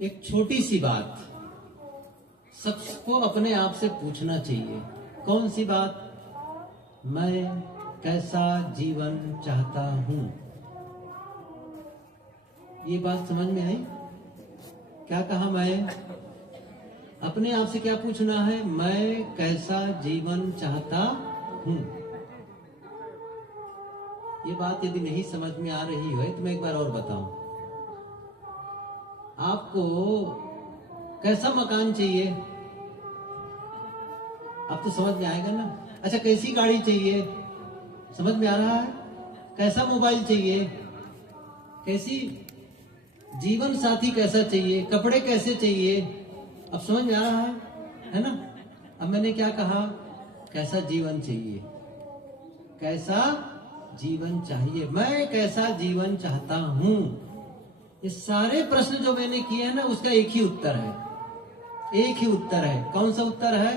एक छोटी सी बात सबको अपने आप से पूछना चाहिए। कौन सी बात? मैं कैसा जीवन चाहता हूं। ये बात समझ में आई? क्या कहा? मैं अपने आप से क्या पूछना है? मैं कैसा जीवन चाहता हूं। ये बात यदि नहीं समझ में आ रही है तो मैं एक बार और बताऊं। आपको कैसा मकान चाहिए? आप तो समझ में आएगा ना। अच्छा, कैसी गाड़ी चाहिए? समझ में आ रहा है। कैसा मोबाइल चाहिए? कैसी जीवन साथी कैसा चाहिए? कपड़े कैसे चाहिए? अब समझ में आ रहा है ना? अब मैंने क्या कहा? कैसा जीवन चाहिए, कैसा जीवन चाहिए, मैं कैसा जीवन चाहता हूं। ये सारे प्रश्न जो मैंने किए हैं ना, उसका एक ही उत्तर है। एक ही उत्तर है। कौन सा उत्तर है?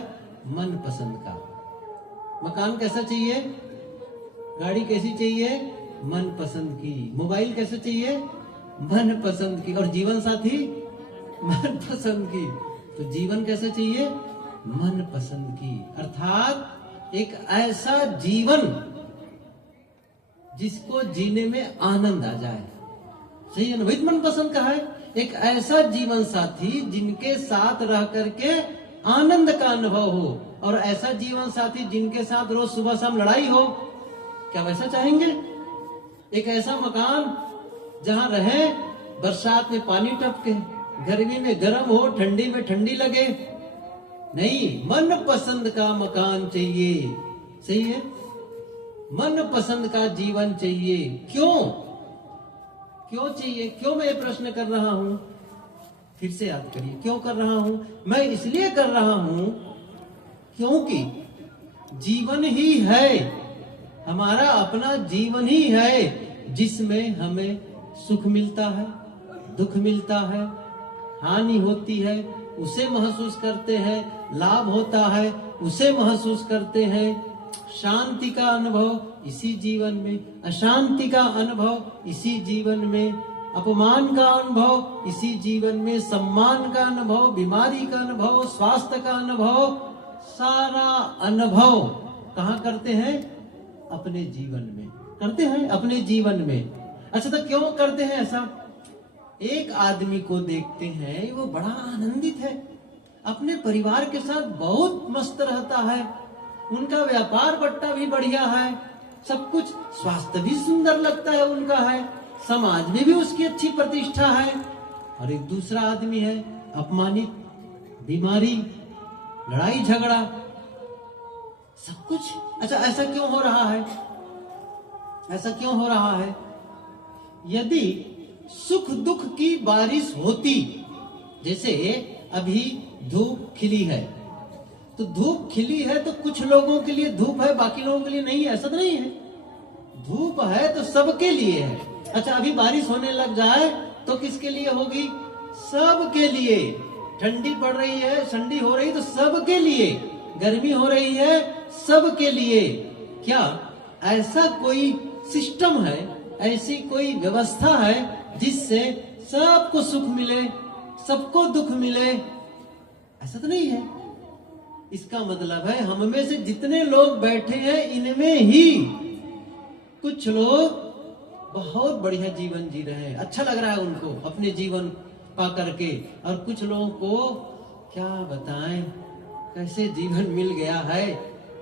मन पसंद का। मकान कैसा चाहिए? गाड़ी कैसी चाहिए? मन पसंद की। मोबाइल कैसे चाहिए? मन पसंद की। और जीवन साथी? मन पसंद की। तो जीवन कैसे चाहिए? मन पसंद की। अर्थात एक ऐसा जीवन जिसको जीने में आनंद आ जाए। सही है ना? वही मन पसंद का है। एक ऐसा जीवन साथी जिनके साथ रह करके आनंद का अनुभव हो, और ऐसा जीवन साथी जिनके साथ रोज सुबह शाम लड़ाई हो। क्या वैसा चाहेंगे? एक ऐसा मकान जहां रहे, बरसात में पानी टपके, गर्मी में गर्म हो, ठंडी में ठंडी लगे। नहीं, मन पसंद का मकान चाहिए। सही है? मन पसंद का जीवन चाहिए। क्यों? क्यों चाहिए? क्यों मैं ये प्रश्न कर रहा हूं? फिर से याद करिए, क्यों कर रहा हूं? मैं इसलिए कर रहा हूं क्योंकि जीवन ही है, हमारा अपना जीवन ही है, जिसमें हमें सुख मिलता है, दुख मिलता है, हानि होती है, उसे महसूस करते हैं, लाभ होता है, उसे महसूस करते हैं। शांति का अनुभव इसी जीवन में, अशांति का अनुभव इसी जीवन में, अपमान का अनुभव इसी जीवन में, सम्मान का अनुभव, बीमारी का अनुभव, स्वास्थ्य का अनुभव, सारा अनुभव कहाँ करते हैं? अपने जीवन में करते हैं, अपने जीवन में। अच्छा, तो क्यों करते हैं ऐसा? एक आदमी को देखते हैं, वो बड़ा आनंदित है, अपने परिवार के साथ बहुत मस्त रहता है, उनका व्यापार बट्टा भी बढ़िया है, सब कुछ, स्वास्थ्य भी सुंदर लगता है उनका है, समाज में भी उसकी अच्छी प्रतिष्ठा है। और एक दूसरा आदमी है, अपमानित, बीमारी, लड़ाई झगड़ा, सब कुछ। अच्छा, ऐसा क्यों हो रहा है? ऐसा क्यों हो रहा है? यदि सुख दुख की बारिश होती, जैसे अभी धूप खिली है, तो धूप खिली है तो कुछ लोगों के लिए धूप है, बाकी लोगों के लिए नहीं है। ऐसा तो नहीं है। धूप है तो सबके लिए है। अच्छा, अभी बारिश होने लग जाए तो किसके लिए होगी? सबके लिए। ठंडी पड़ रही है, ठंडी हो रही तो सबके लिए, गर्मी हो रही है सबके लिए। क्या ऐसा कोई सिस्टम है, ऐसी कोई व्यवस्था है जिससे सबको सुख मिले, सबको दुख मिले? ऐसा तो नहीं है। इसका मतलब है हम में से जितने लोग बैठे हैं, इनमें ही कुछ लोग बहुत बढ़िया जीवन जी रहे हैं, अच्छा लग रहा है उनको अपने जीवन पा करके, और कुछ लोगों को क्या बताएं कैसे जीवन मिल गया है,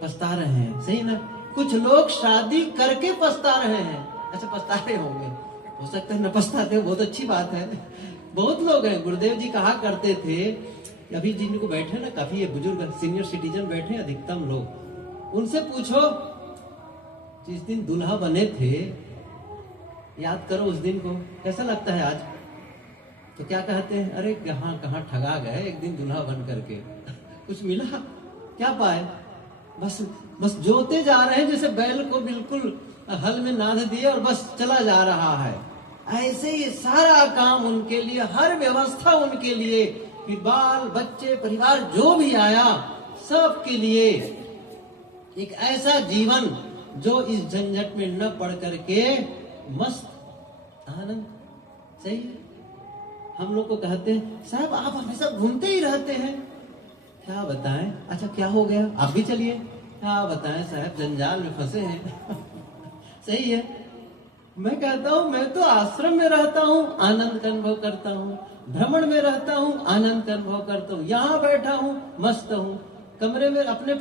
पछता रहे हैं। सही ना? कुछ लोग शादी करके पछता रहे हैं। अच्छा, पछता रहे होंगे, हो सकता है न पछताते हो, बहुत अच्छी बात है। बहुत लोग हैं। गुरुदेव जी कहा करते थे, अभी जिनको बैठे ना, काफी बुजुर्ग सीनियर सिटीजन बैठे अधिकतम लोग, उनसे पूछो जिस दिन दूल्हा बने थे, याद करो उस दिन को, कैसा लगता है आज? तो क्या कहते हैं? अरे कहाँ ठगा गए, एक दिन दूल्हा बन करके कुछ मिला क्या? पाए बस जोते जा रहे हैं, जैसे बैल को बिल्कुल हल में नाद दिए और बस चला जा रहा है। ऐसे ही सारा काम उनके लिए, हर व्यवस्था उनके लिए, फिर बाल बच्चे परिवार जो भी आया सबके लिए एक ऐसा जीवन जो इस झंझट में न पड़ करके मस्त आनंद। सही है? हम लोग को कहते हैं साहब आप हमेशा घूमते ही रहते हैं। क्या बताएं, अच्छा क्या हो गया, आप भी चलिए। क्या बताएं साहब, जंजाल में फंसे हैं। सही है। मैं कहता हूं मैं तो आश्रम में रहता हूं, आनंद का अनुभव करता हूं, भ्रमण में रहता हूं, आनंद का अनुभव करता हूं, यहां बैठा हूं मस्त हूं, कमरे में अपने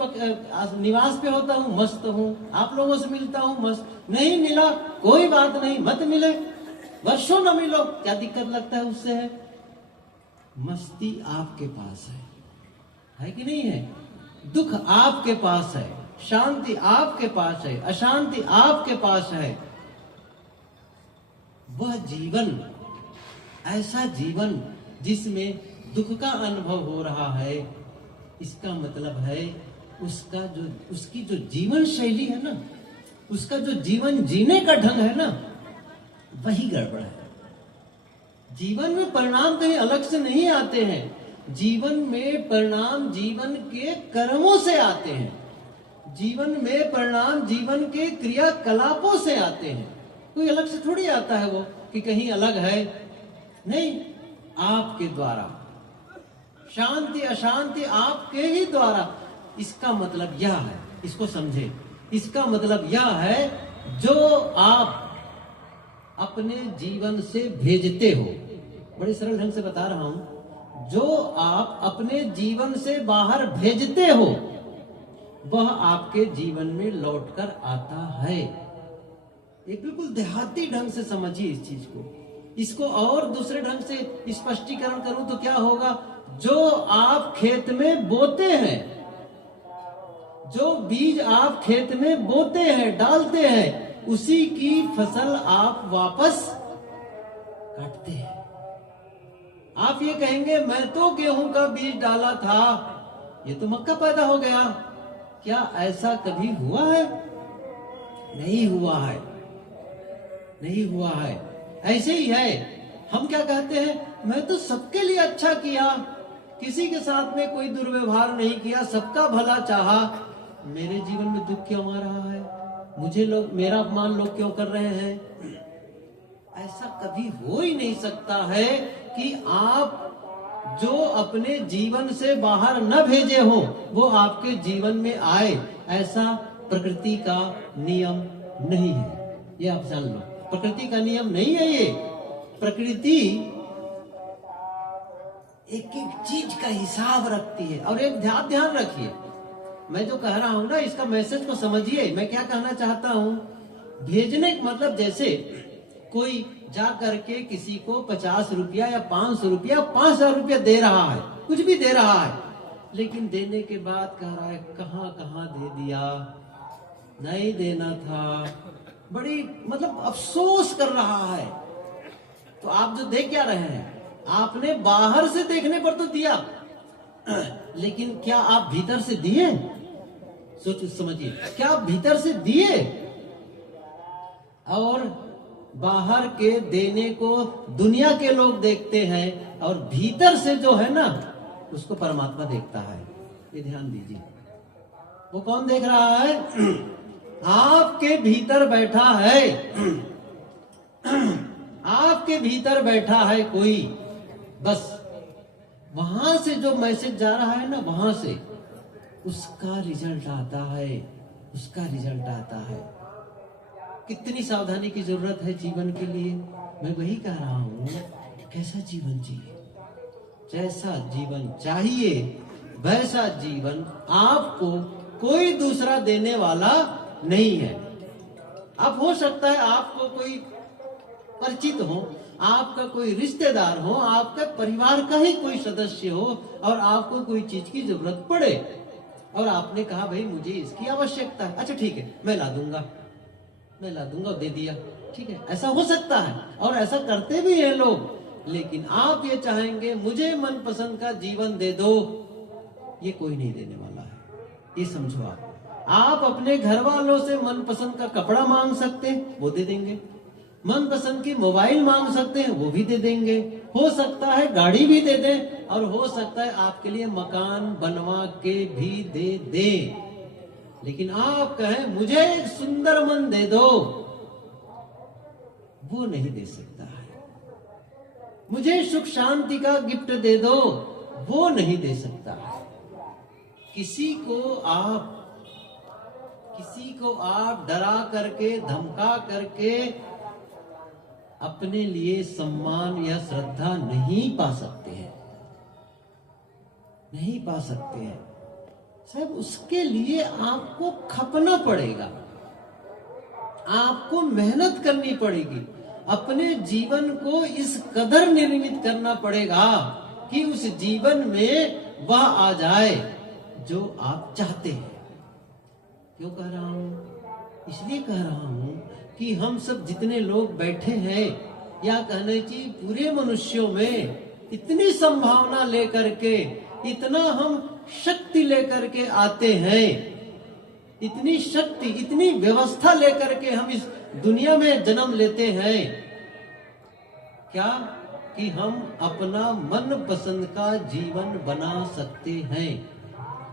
निवास पे होता हूं मस्त हूं, आप लोगों से मिलता हूं मस्त। नहीं मिला कोई बात नहीं, मत मिले, वर्षों न मिलो, क्या दिक्कत लगता है उससे है। मस्ती आपके पास है कि नहीं है? दुख आपके पास है, शांति आपके पास है, अशांति आपके पास है। वह जीवन, ऐसा जीवन जिसमें दुख का अनुभव हो रहा है, इसका मतलब है उसकी जो जीवन शैली है ना, उसका जो जीवन जीने का ढंग है ना, वही गड़बड़ है। जीवन में परिणाम कहीं अलग से नहीं आते हैं, जीवन में परिणाम जीवन के कर्मों से आते हैं, जीवन में परिणाम जीवन के क्रियाकलापों से आते हैं। कोई अलग से थोड़ी आता है वो कि कहीं अलग है, नहीं, आपके द्वारा शांति अशांति आपके ही द्वारा। इसका मतलब यह है, इसको समझे, इसका मतलब यह है जो आप अपने जीवन से भेजते हो, बड़े सरल ढंग से बता रहा हूं, जो आप अपने जीवन से बाहर भेजते हो वह आपके जीवन में लौटकर आता है। एक बिल्कुल देहाती ढंग से समझिए इस चीज को। इसको और दूसरे ढंग से स्पष्टीकरण करूं तो क्या होगा, जो आप खेत में बोते हैं, जो बीज आप खेत में बोते हैं, डालते हैं, उसी की फसल आप वापस काटते हैं। आप ये कहेंगे मैं तो गेहूं का बीज डाला था, ये तो मक्का पैदा हो गया। क्या ऐसा कभी हुआ है? नहीं हुआ है, नहीं हुआ है। ऐसे ही है, हम क्या कहते हैं, मैं तो सबके लिए अच्छा किया, किसी के साथ में कोई दुर्व्यवहार नहीं किया, सबका भला चाहा, मेरे जीवन में दुख क्यों आ रहा है, मुझे लोग, मेरा अपमान लोग क्यों कर रहे हैं? ऐसा कभी हो ही नहीं सकता है कि आप जो अपने जीवन से बाहर न भेजे हो वो आपके जीवन में आए। ऐसा प्रकृति का नियम नहीं है, ये आप जान लो। प्रकृति का नियम नहीं है ये। प्रकृति एक एक चीज का हिसाब रखती है। और एक ध्यान रखिए, मैं जो कह रहा हूं ना, इसका मैसेज को समझिए। मैं क्या कहना चाहता हूं, भेजने का मतलब जैसे कोई जा करके किसी को 50 रुपया या 500 रुपया 5000 रुपया दे रहा है, कुछ भी दे रहा है, लेकिन देने के बाद कह रहा है कहां कहां दे दिया, नहीं देना था, बड़ी मतलब अफसोस कर रहा है। तो आप जो दे क्या रहे हैं, आपने बाहर से देखने पर तो दिया, लेकिन क्या आप भीतर से दिए? सोच समझिए, क्या आप भीतर से दिए? और बाहर के देने को दुनिया के लोग देखते हैं और भीतर से जो है ना उसको परमात्मा देखता है। ये ध्यान दीजिए। वो कौन देख रहा है? आपके भीतर बैठा है, आपके भीतर बैठा है कोई, बस वहां से जो मैसेज जा रहा है ना, वहां से उसका रिजल्ट आता है, उसका रिजल्ट आता है। कितनी सावधानी की जरूरत है जीवन के लिए। मैं वही कह रहा हूं, कैसा जीवन जिए, जैसा जीवन चाहिए वैसा जीवन आपको कोई दूसरा देने वाला नहीं है। अब हो सकता है आपको कोई परिचित हो, आपका कोई रिश्तेदार हो, आपका परिवार का ही कोई सदस्य हो और आपको कोई चीज की जरूरत पड़े और आपने कहा भाई मुझे इसकी आवश्यकता है, अच्छा ठीक है मैं ला दूंगा, मैं ला दूंगा, दे दिया, ठीक है। ऐसा हो सकता है और ऐसा करते भी हैं लोग। लेकिन आप ये चाहेंगे मुझे मनपसंद का जीवन दे दो, ये कोई नहीं देने वाला है, ये समझो। आप अपने घर वालों से मनपसंद का कपड़ा मांग सकते हैं, वो दे देंगे। मनपसंद की मोबाइल मांग सकते हैं, वो भी दे देंगे। हो सकता है गाड़ी भी दे दें और हो सकता है आपके लिए मकान बनवा के भी दे दें। लेकिन आप कहें मुझे एक सुंदर मन दे दो, वो नहीं दे सकता है। मुझे सुख शांति का गिफ्ट दे दो, वो नहीं दे सकता। किसी को आप डरा करके, धमका करके अपने लिए सम्मान या श्रद्धा नहीं पा सकते हैं, नहीं पा सकते हैं साहब। उसके लिए आपको खपना पड़ेगा, आपको मेहनत करनी पड़ेगी, अपने जीवन को इस कदर निर्मित करना पड़ेगा कि उस जीवन में वह आ जाए जो आप चाहते हैं। क्यों कह रहा हूं? इसलिए कह रहा हूं कि हम सब जितने लोग बैठे हैं, या कहने की पूरे मनुष्यों में इतनी संभावना लेकर के, इतना हम शक्ति लेकर के आते हैं, इतनी शक्ति, इतनी व्यवस्था लेकर के हम इस दुनिया में जन्म लेते हैं, क्या कि हम अपना मन पसंद का जीवन बना सकते हैं।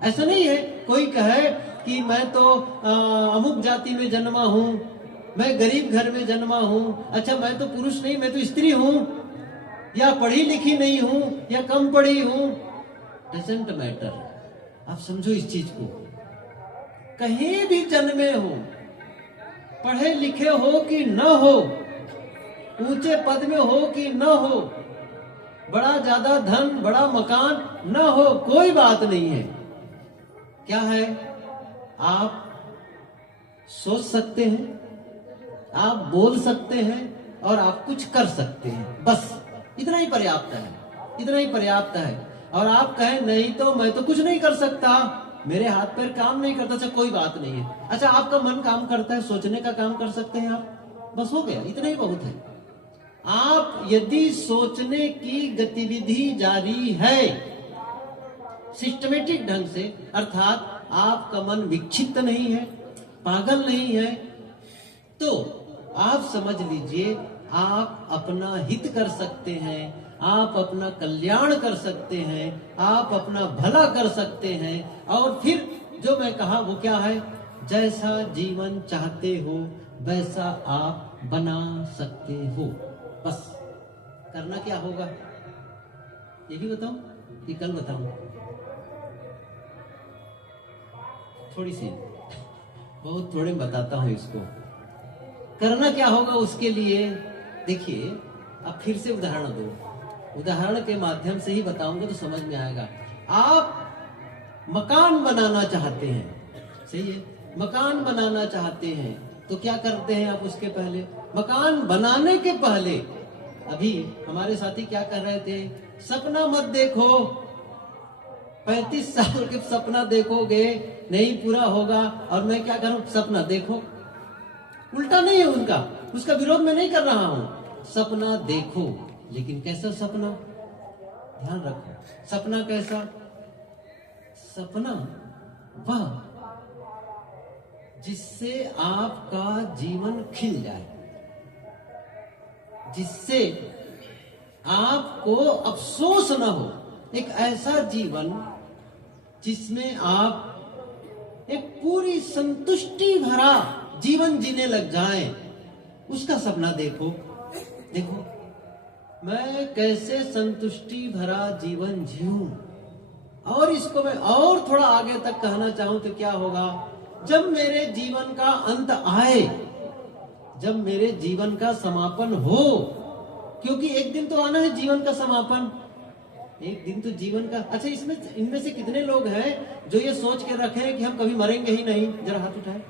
ऐसा नहीं है कोई कहे कि मैं तो अमुक जाति में जन्मा हूं, मैं गरीब घर में जन्मा हूं, अच्छा मैं तो पुरुष नहीं, मैं तो स्त्री हूं, या पढ़ी लिखी नहीं हूं, या कम पढ़ी हूं। Doesn't matter. आप समझो इस चीज को, कहीं भी जन्मे हो, पढ़े लिखे हो कि न हो, ऊंचे पद में हो कि न हो, बड़ा ज्यादा धन, बड़ा मकान न हो, कोई बात नहीं है। क्या है, आप सोच सकते हैं, आप बोल सकते हैं और आप कुछ कर सकते हैं, बस इतना ही पर्याप्त है, इतना ही पर्याप्त है। और आप कहें नहीं तो मैं तो कुछ नहीं कर सकता, मेरे हाथ पैर काम नहीं करता, अच्छा कोई बात नहीं है, अच्छा आपका मन काम करता है, सोचने का काम कर सकते हैं आप, बस हो गया, इतना ही बहुत है। आप यदि सोचने की गतिविधि जारी है सिस्टमेटिक ढंग से, अर्थात आपका मन विक्षिप्त नहीं है, पागल नहीं है, तो आप समझ लीजिए आप अपना हित कर सकते हैं, आप अपना कल्याण कर सकते हैं, आप अपना भला कर सकते हैं। और फिर जो मैं कहा वो क्या है, जैसा जीवन चाहते हो वैसा आप बना सकते हो। बस करना क्या होगा ये भी बताऊं कि कल बताऊं? थोड़ी सी बहुत थोड़े बताता हूं इसको। करना क्या होगा उसके लिए, देखिए अब फिर से उदाहरण दो, उदाहरण के माध्यम से ही बताऊंगा तो समझ में आएगा। आप मकान बनाना चाहते हैं, सही है, मकान बनाना चाहते हैं तो क्या करते हैं आप? उसके पहले, मकान बनाने के पहले, अभी हमारे साथी क्या कर रहे थे, सपना मत देखो, 35 साल के सपना देखोगे नहीं पूरा होगा, और मैं क्या करूं, सपना देखो। उल्टा नहीं है उनका, उसका विरोध मैं नहीं कर रहा हूं, सपना देखो, लेकिन कैसा सपना, ध्यान रखो, सपना कैसा? सपना वह जिससे आपका जीवन खिल जाए, जिससे आपको अफसोस न हो, एक ऐसा जीवन जिसमें आप एक पूरी संतुष्टि भरा जीवन जीने लग जाएं, उसका सपना देखो। देखो मैं कैसे संतुष्टि भरा जीवन जीऊं, और इसको मैं और थोड़ा आगे तक कहना चाहूं तो क्या होगा, जब मेरे जीवन का अंत आए, जब मेरे जीवन का समापन हो, क्योंकि एक दिन तो आना है जीवन का समापन, एक दिन तो जीवन का। अच्छा इसमें इनमें से कितने लोग हैं जो ये सोच के रखे हैं कि हम कभी मरेंगे ही नहीं? जरा हाथ उठाएं।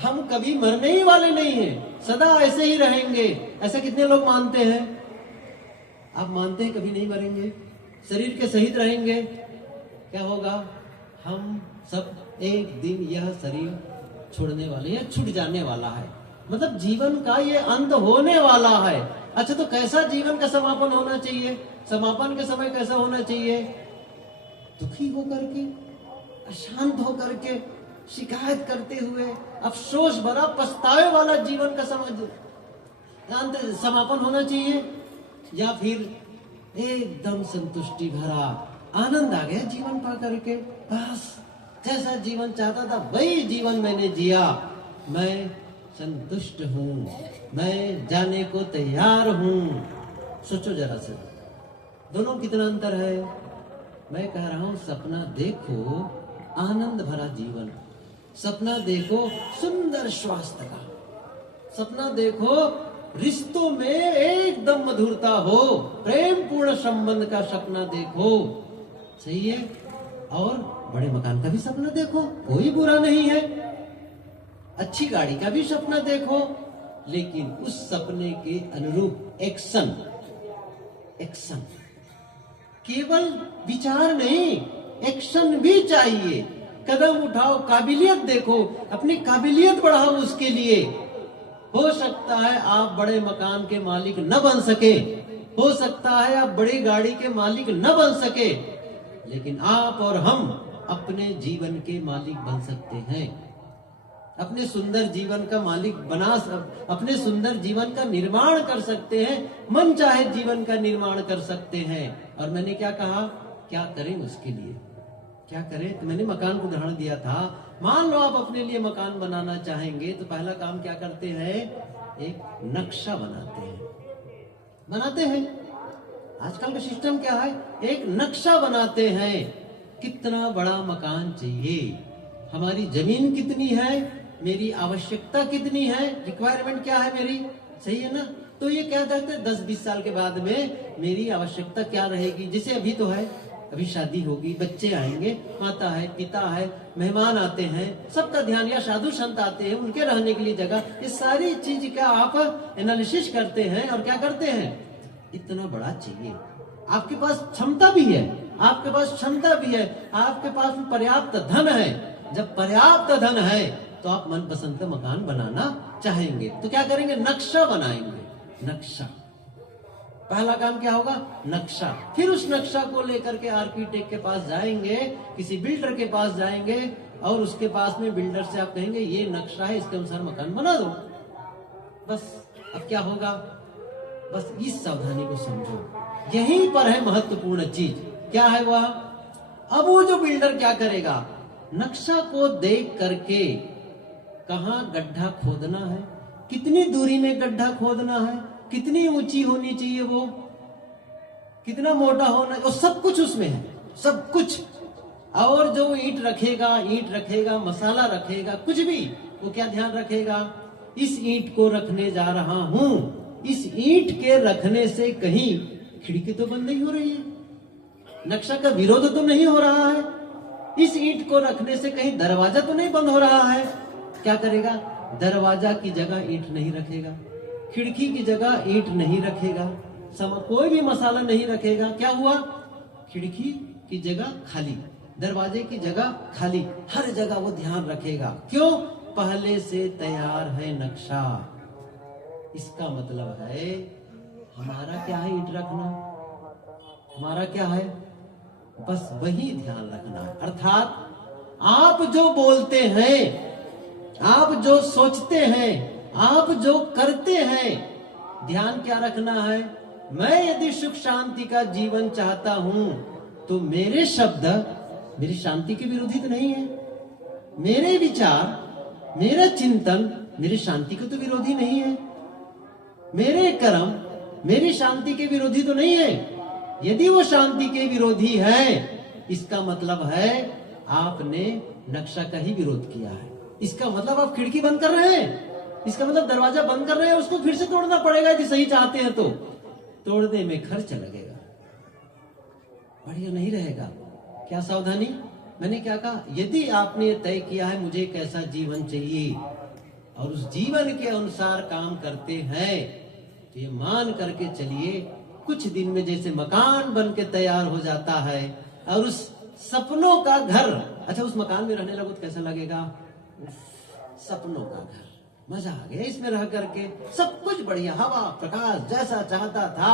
हम कभी मरने ही वाले नहीं हैं, सदा ऐसे ही रहेंगे, ऐसा कितने लोग मानते हैं? आप मानते हैं कभी नहीं मरेंगे, शरीर के सहित रहेंगे? क्या होगा, हम सब एक दिन यह शरीर छोड़ने वाले हैं, छूट जाने वाला है, मतलब जीवन का ये अंत होने वाला है। अच्छा तो कैसा जीवन का समापन होना चाहिए? समापन के समय कैसा होना चाहिए? दुखी होकर के, अशांत होकर के, शिकायत करते हुए, अफसोस भरा, पछतावे वाला जीवन का समापन होना चाहिए, या फिर एकदम संतुष्टि भरा आनंद आ गया जीवन पा करके, बस जैसा जीवन चाहता था वही जीवन मैंने जिया, मैं संतुष्ट हूँ, मैं जाने को तैयार हूँ, सोचो जरा से, दोनों कितना अंतर है। मैं कह रहा हूं सपना देखो आनंद भरा जीवन, सपना देखो सुंदर स्वास्थ्य का, सपना देखो रिश्तों में एकदम मधुरता हो, प्रेम पूर्ण संबंध का सपना देखो, सही है। और बड़े मकान का भी सपना देखो, कोई बुरा नहीं है। अच्छी गाड़ी का भी सपना देखो, लेकिन उस सपने के अनुरूप एक्शन, एक्शन, केवल विचार नहीं, एक्शन भी चाहिए। कदम उठाओ, काबिलियत देखो, अपनी काबिलियत बढ़ाओ उसके लिए। हो सकता है आप बड़े मकान के मालिक न बन सके, हो सकता है आप बड़ी गाड़ी के मालिक न बन सके, लेकिन आप और हम अपने जीवन के मालिक बन सकते हैं। अपने सुंदर जीवन का मालिक अपने सुंदर जीवन का निर्माण कर सकते हैं, मन चाहे जीवन का निर्माण कर सकते हैं। और मैंने क्या कहा, क्या करें उसके लिए, क्या करें? तो मैंने मकान को उदाहरण दिया था। मान लो आप अपने लिए मकान बनाना चाहेंगे तो पहला काम क्या करते हैं? एक नक्शा बनाते हैं। आजकल का सिस्टम क्या है? एक नक्शा बनाते हैं। कितना बड़ा मकान चाहिए, हमारी जमीन कितनी है, मेरी आवश्यकता कितनी है, रिक्वायरमेंट क्या है मेरी, सही है ना? तो ये क्या कहते हैं 10-20 साल के बाद में मेरी आवश्यकता क्या रहेगी। जैसे अभी तो है, अभी शादी होगी, बच्चे आएंगे, माता है, पिता है, मेहमान आते हैं, सबका ध्यान, या साधु संत आते हैं, उनके रहने के लिए जगह, ये सारी चीज का आप एनालिसिस करते हैं और क्या करते हैं? इतना बड़ा चाहिए। आपके पास क्षमता भी है, आपके पास क्षमता भी है, आपके पास पर्याप्त धन है। जब पर्याप्त धन है तो आप मनपसंद का मकान बनाना चाहेंगे तो क्या करेंगे? नक्शा बनाएंगे। नक्शा, पहला काम क्या होगा? नक्शा। फिर उस नक्शा को लेकर के आर्किटेक्ट के पास जाएंगे, किसी बिल्डर के पास जाएंगे और उसके पास में बिल्डर से आप कहेंगे ये नक्शा है, इसके अनुसार मकान बना दो। बस अब क्या होगा? बस इस सावधानी को समझो, यहीं पर है महत्वपूर्ण चीज। क्या है वह? अब वो जो बिल्डर क्या करेगा? नक्शा को देख करके कहां गड्ढा खोदना है, कितनी दूरी में गड्ढा खोदना है, कितनी ऊंची होनी चाहिए वो, कितना मोटा होना, वो सब कुछ उसमें है, सब कुछ। और जो ईंट रखेगा, मसाला रखेगा, कुछ भी, वो क्या ध्यान रखेगा? इस ईंट को रखने जा रहा हूं, इस ईंट के रखने से कहीं खिड़की तो बंद नहीं हो रही है, नक्शा का विरोध तो नहीं हो रहा है, इस ईंट को रखने से कहीं दरवाजा तो नहीं बंद हो रहा है। क्या करेगा? दरवाजा की जगह ईंट नहीं रखेगा, खिड़की की जगह ईंट नहीं रखेगा, कोई भी मसाला नहीं रखेगा। क्या हुआ? खिड़की की जगह खाली, दरवाजे की जगह खाली, हर जगह वो ध्यान रखेगा। क्यों? पहले से तैयार है नक्शा। इसका मतलब है हमारा क्या है? ईंट रखना। हमारा क्या है? बस वही ध्यान रखना। अर्थात आप जो बोलते हैं, आप जो सोचते हैं, आप जो करते हैं, ध्यान क्या रखना है? मैं यदि सुख शांति का जीवन चाहता हूं तो मेरे शब्द मेरी शांति के विरोधी तो नहीं है, मेरे विचार, मेरा चिंतन मेरी शांति के तो विरोधी नहीं है, मेरे कर्म मेरी शांति के विरोधी तो नहीं है। यदि वो शांति के विरोधी है, इसका मतलब है आपने नक्शा का ही विरोध किया है। इसका मतलब आप खिड़की बंद कर रहे हैं, इसका मतलब दरवाजा बंद कर रहे हैं, उसको फिर से तोड़ना पड़ेगा यदि सही चाहते हैं तो। तोड़ने में खर्च लगेगा, बढ़िया नहीं रहेगा। क्या सावधानी? मैंने क्या कहा? यदि आपने तय किया है मुझे एक ऐसा जीवन चाहिए और उस जीवन के अनुसार काम करते हैं तो ये मान करके चलिए, कुछ दिन में जैसे मकान बन के तैयार हो जाता है और उस सपनों का घर, अच्छा उस मकान में रहने लगो तो कैसा लगेगा? सपनों का घर, मजा आ गया इसमें रह करके, सब कुछ बढ़िया, हवा प्रकाश जैसा चाहता था,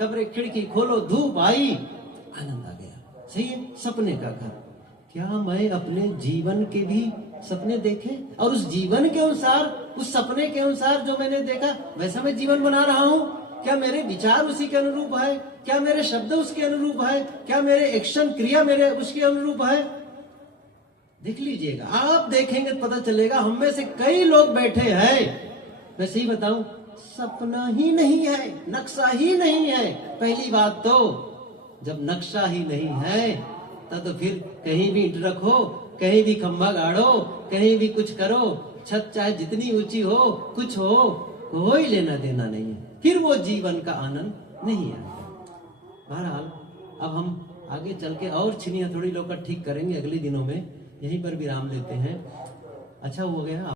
कमरे खिड़की खोलो, धूप आई, आनंद आ गया। सही है, सपने का घर। क्या मैं अपने जीवन के भी सपने देखे और उस जीवन के अनुसार, उस सपने के अनुसार जो मैंने देखा वैसा मैं जीवन बना रहा हूं? क्या मेरे विचार उसी के अनुरूप है? क्या मेरे शब्द उसके अनुरूप है? क्या मेरे एक्शन क्रिया मेरे उसके अनुरूप है? देख लीजिएगा, आप देखेंगे तो पता चलेगा। हम में से कई लोग बैठे हैं, मैं सही बताऊं, सपना ही नहीं है, नक्शा ही नहीं है। पहली बात तो जब नक्शा ही नहीं है तब तो फिर कहीं भी ईंट रखो, कहीं भी खंभा गाड़ो, कहीं भी कुछ करो, छत चाहे जितनी ऊंची हो, कुछ हो, कोई लेना देना नहीं है, फिर वो जीवन का आनंद नहीं आता। बहरहाल अब हम आगे चल के और छिनियां थोड़ी लोग ठीक करेंगे अगले दिनों में, यहीं पर विराम लेते हैं। अच्छा हो गया।